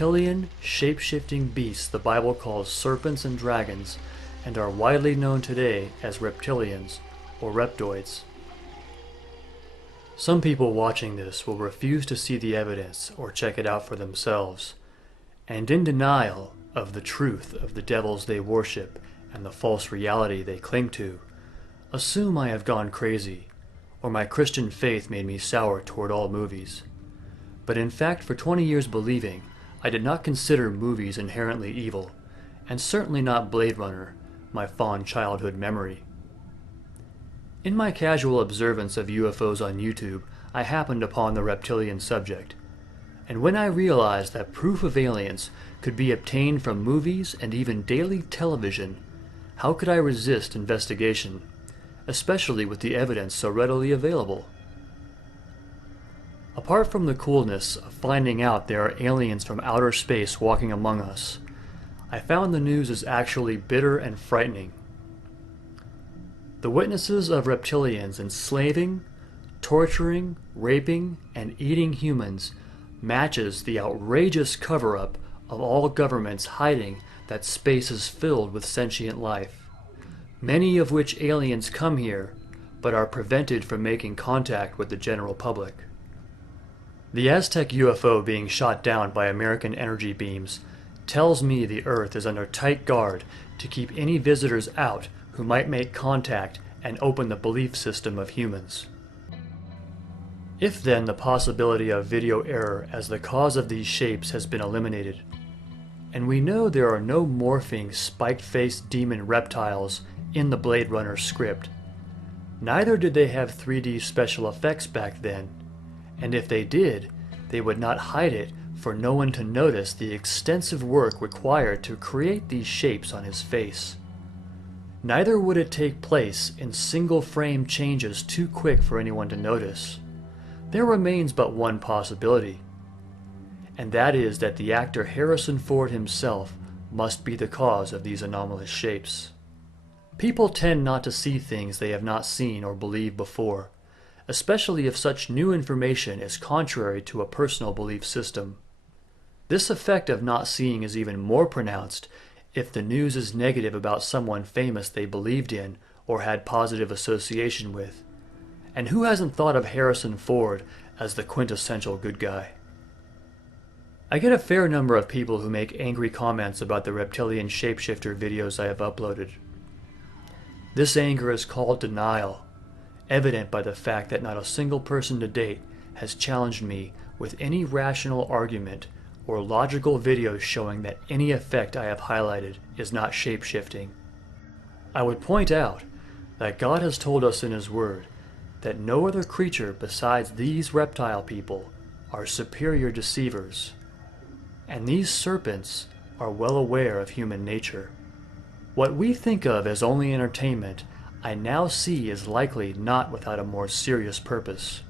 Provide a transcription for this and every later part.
reptilian, shape-shifting beasts the Bible calls serpents and dragons, and are widely known today as reptilians, or reptoids. Some people watching this will refuse to see the evidence or check it out for themselves, and in denial of the truth of the devils they worship and the false reality they cling to, assume I have gone crazy, or my Christian faith made me sour toward all movies. But in fact, for 20 years believing, I did not consider movies inherently evil, and certainly not Blade Runner, my fond childhood memory. In my casual observance of UFOs on YouTube, I happened upon the reptilian subject, and when I realized that proof of aliens could be obtained from movies and even daily television, how could I resist investigation, especially with the evidence so readily available? Apart from the coolness of finding out there are aliens from outer space walking among us, I found the news is actually bitter and frightening. The witnesses of reptilians enslaving, torturing, raping, and eating humans matches the outrageous cover-up of all governments hiding that space is filled with sentient life, many of which aliens come here but are prevented from making contact with the general public. The Aztec UFO being shot down by American energy beams tells me the Earth is under tight guard to keep any visitors out who might make contact and open the belief system of humans. If then the possibility of video error as the cause of these shapes has been eliminated, and we know there are no morphing, spike-faced demon reptiles in the Blade Runner script, neither did they have 3D special effects back then, and if they did, they would not hide it for no one to notice the extensive work required to create these shapes on his face. Neither would it take place in single-frame changes too quick for anyone to notice. There remains but one possibility, and that is that the actor Harrison Ford himself must be the cause of these anomalous shapes. People tend not to see things they have not seen or believed before, especially if such new information is contrary to a personal belief system. This effect of not seeing is even more pronounced if the news is negative about someone famous they believed in or had positive association with. And who hasn't thought of Harrison Ford as the quintessential good guy? I get a fair number of people who make angry comments about the reptilian shapeshifter videos I have uploaded. This anger is called denial, evident by the fact that not a single person to date has challenged me with any rational argument or logical video showing that any effect I have highlighted is not shape-shifting. I would point out that God has told us in His Word that no other creature besides these reptile people are superior deceivers, and these serpents are well aware of human nature. What we think of as only entertainment, I now see is likely not without a more serious purpose.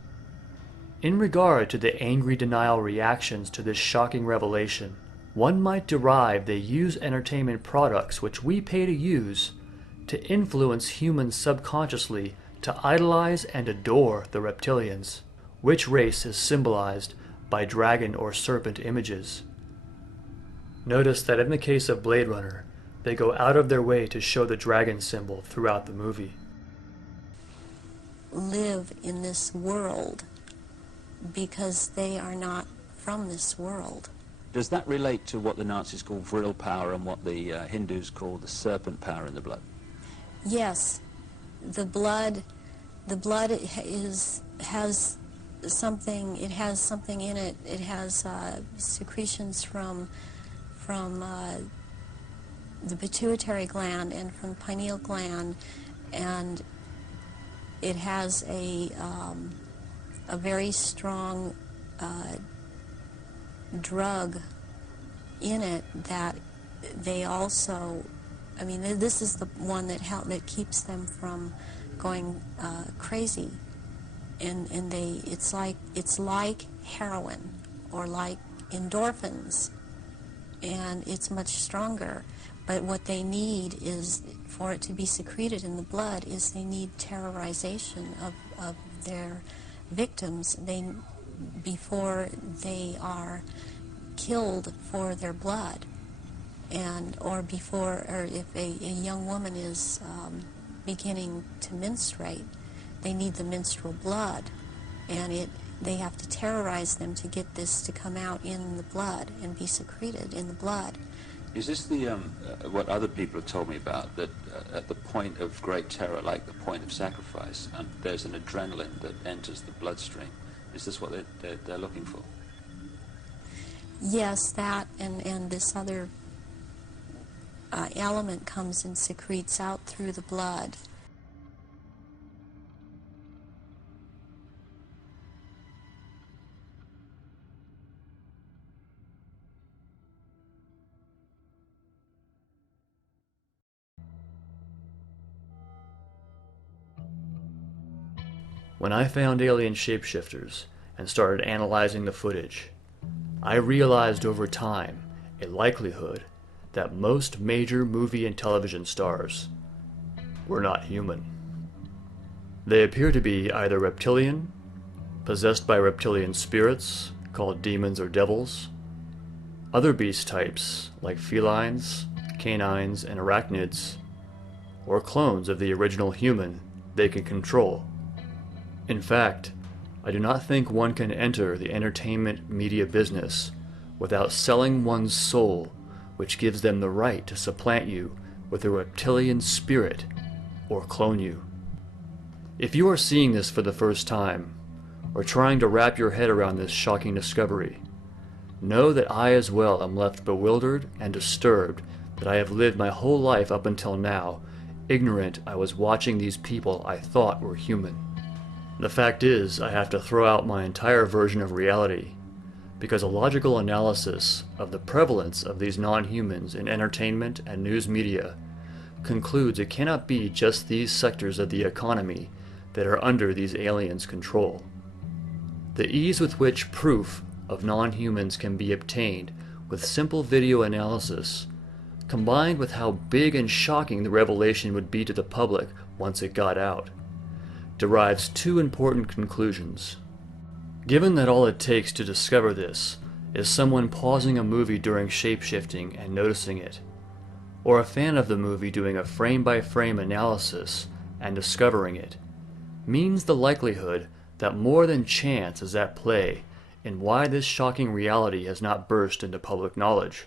In regard to the angry denial reactions to this shocking revelation, one might derive they use entertainment products which we pay to use to influence humans subconsciously to idolize and adore the reptilians, which race is symbolized by dragon or serpent images. Notice that in the case of Blade Runner, they go out of their way to show the dragon symbol throughout the movie. Live in this world because they are not from this world. Does that relate to what the Nazis call vril power and what the Hindus call the serpent power in the blood? Yes, the blood has something. It has something in it. It has secretions from the pituitary gland and from the pineal gland, and it has a very strong drug in it that they also, I mean, this is the one that keeps them from going crazy, and it's like heroin or like endorphins, and it's much stronger. But what they need is, for it to be secreted in the blood, is they need terrorization of their victims before they are killed for their blood, or if a young woman is beginning to menstruate, they need the menstrual blood, and they have to terrorize them to get this to come out in the blood and be secreted in the blood. Is this the what other people have told me about, that at the point of great terror, like the point of sacrifice, there's an adrenaline that enters the bloodstream? Is this what they're looking for? Yes, that and this other element comes and secretes out through the blood. When I found alien shapeshifters and started analyzing the footage, I realized over time a likelihood that most major movie and television stars were not human. They appear to be either reptilian, possessed by reptilian spirits called demons or devils, other beast types like felines, canines, and arachnids, or clones of the original human they can control. In fact, I do not think one can enter the entertainment media business without selling one's soul, which gives them the right to supplant you with a reptilian spirit or clone you. If you are seeing this for the first time, or trying to wrap your head around this shocking discovery, know that I as well am left bewildered and disturbed that I have lived my whole life up until now, ignorant I was watching these people I thought were human. The fact is, I have to throw out my entire version of reality, because a logical analysis of the prevalence of these non-humans in entertainment and news media concludes it cannot be just these sectors of the economy that are under these aliens' control. The ease with which proof of non-humans can be obtained with simple video analysis, combined with how big and shocking the revelation would be to the public once it got out, derives two important conclusions. Given that all it takes to discover this is someone pausing a movie during shapeshifting and noticing it, or a fan of the movie doing a frame-by-frame analysis and discovering it, means the likelihood that more than chance is at play in why this shocking reality has not burst into public knowledge.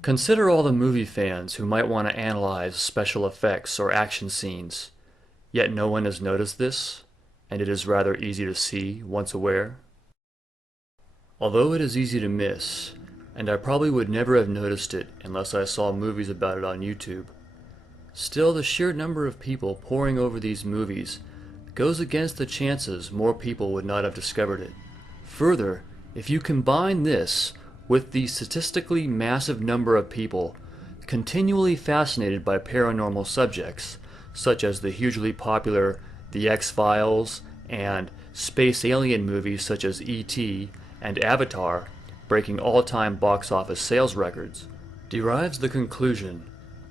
Consider all the movie fans who might want to analyze special effects or action scenes, yet no one has noticed this, and it is rather easy to see once aware. Although it is easy to miss, and I probably would never have noticed it unless I saw movies about it on YouTube, still the sheer number of people poring over these movies goes against the chances more people would not have discovered it. Further, if you combine this with the statistically massive number of people continually fascinated by paranormal subjects, such as the hugely popular The X-Files and space alien movies such as E.T. and Avatar, breaking all-time box office sales records, derives the conclusion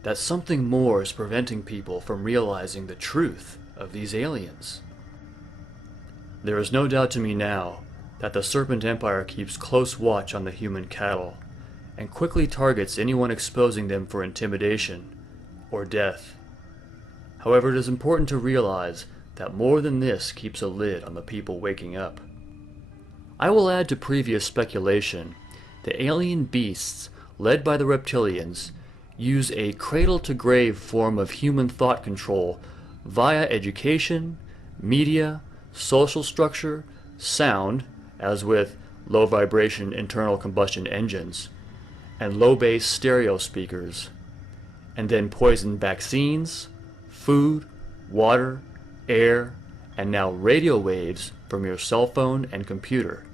that something more is preventing people from realizing the truth of these aliens. There is no doubt to me now that the Serpent Empire keeps close watch on the human cattle, and quickly targets anyone exposing them for intimidation or death. However, it is important to realize that more than this keeps a lid on the people waking up. I will add to previous speculation that alien beasts, led by the reptilians, use a cradle-to-grave form of human thought control via education, media, social structure, sound, as with low-vibration internal combustion engines, and low-bass stereo speakers, and then poison vaccines, food, water, air, and now radio waves from your cell phone and computer.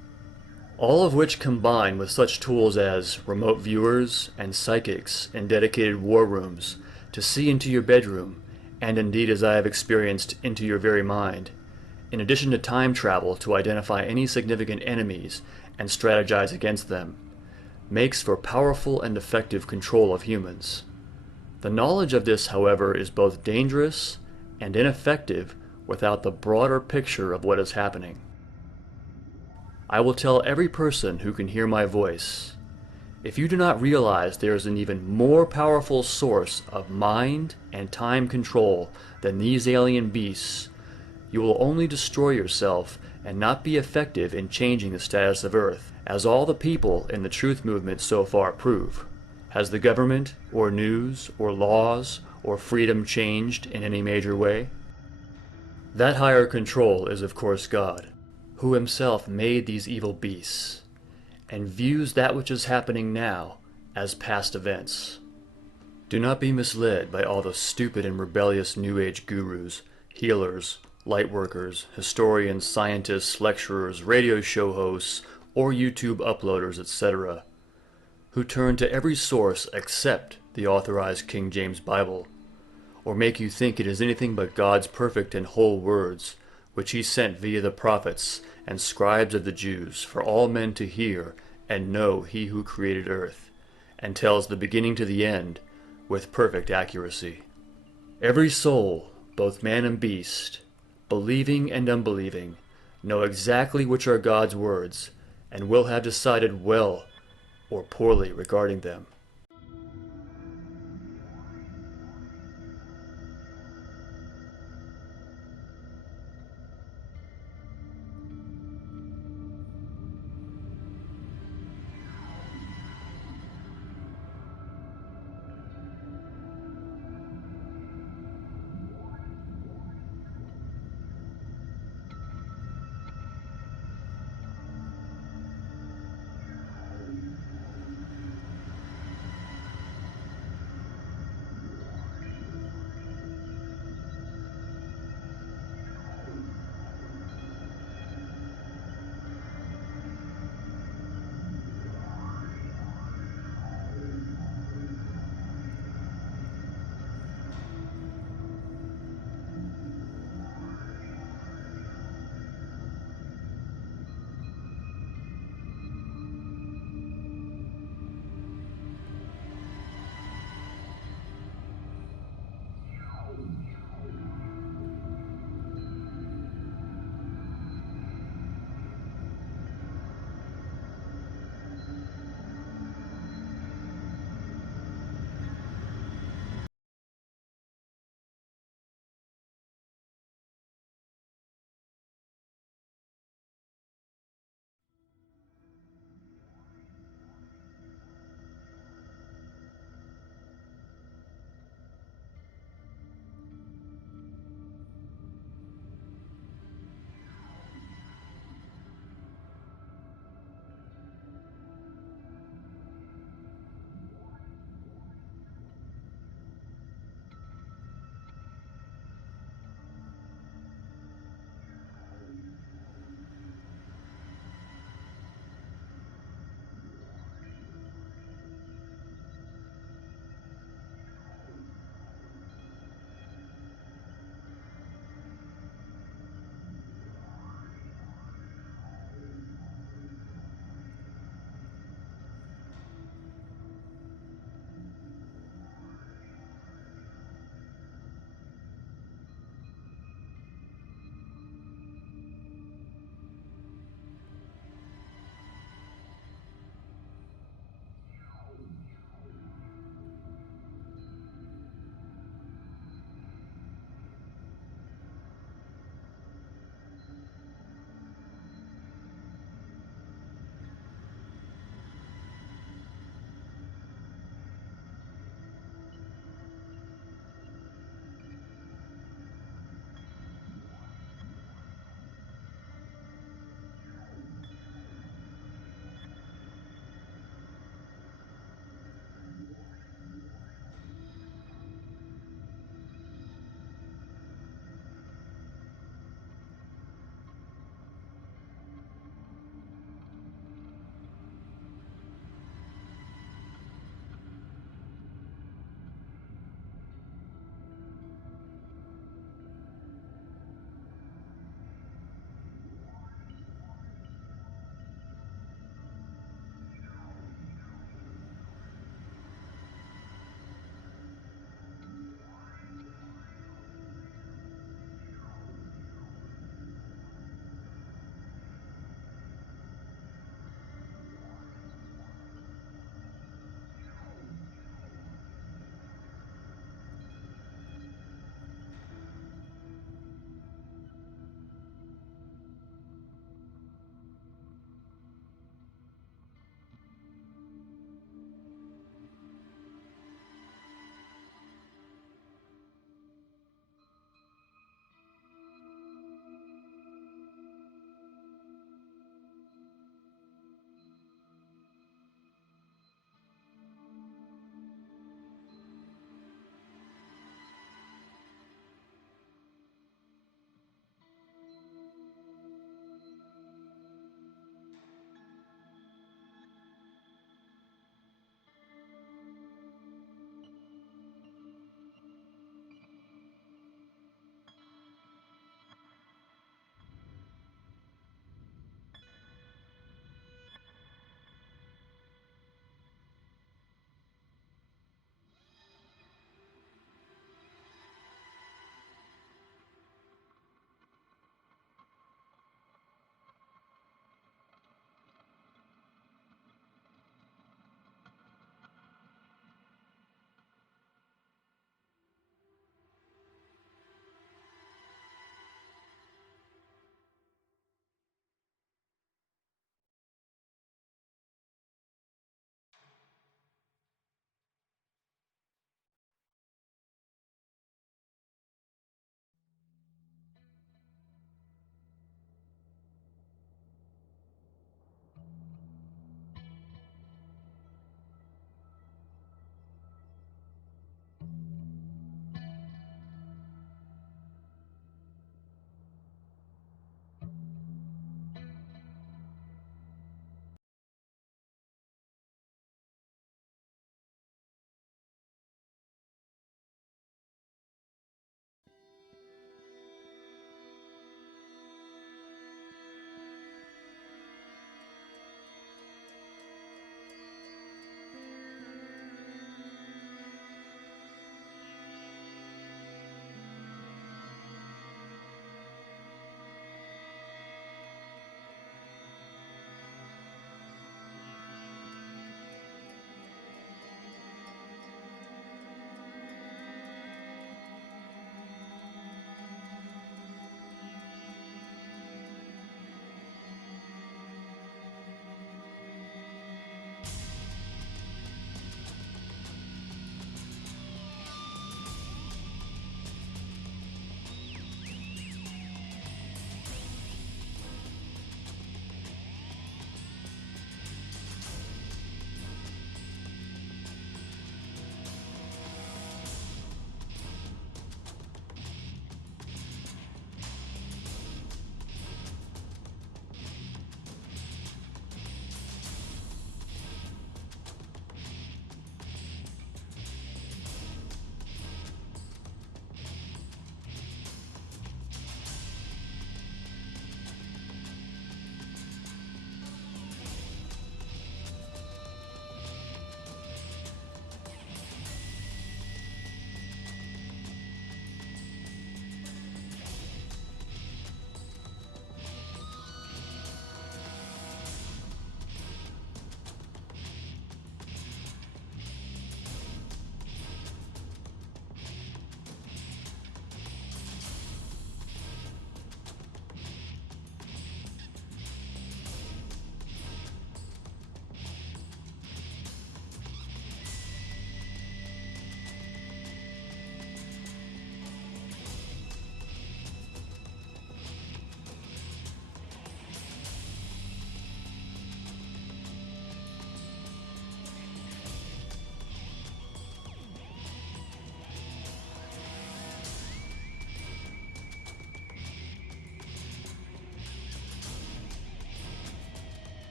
All of which combine with such tools as remote viewers and psychics in dedicated war rooms to see into your bedroom, and indeed, as I have experienced, into your very mind, in addition to time travel to identify any significant enemies and strategize against them, makes for powerful and effective control of humans. The knowledge of this, however, is both dangerous and ineffective without the broader picture of what is happening. I will tell every person who can hear my voice. If you do not realize there is an even more powerful source of mind and time control than these alien beasts, you will only destroy yourself and not be effective in changing the status of Earth, as all the people in the truth movement so far prove. Has the government, or news, or laws, or freedom changed in any major way? That higher control is of course God, who himself made these evil beasts, and views that which is happening now as past events. Do not be misled by all the stupid and rebellious New Age gurus, healers, lightworkers, historians, scientists, lecturers, radio show hosts, or YouTube uploaders, etc., who turn to every source except the authorized King James Bible, or make you think it is anything but God's perfect and whole words, which he sent via the prophets and scribes of the Jews for all men to hear and know he who created earth, and tells the beginning to the end with perfect accuracy. Every soul, both man and beast, believing and unbelieving, know exactly which are God's words, and will have decided well or poorly regarding them.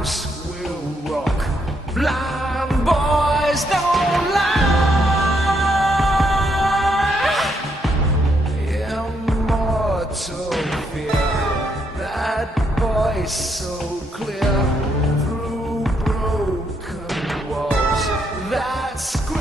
house will rock. Blind boys don't lie. Immortal fear, that voice so clear through broken walls. That scream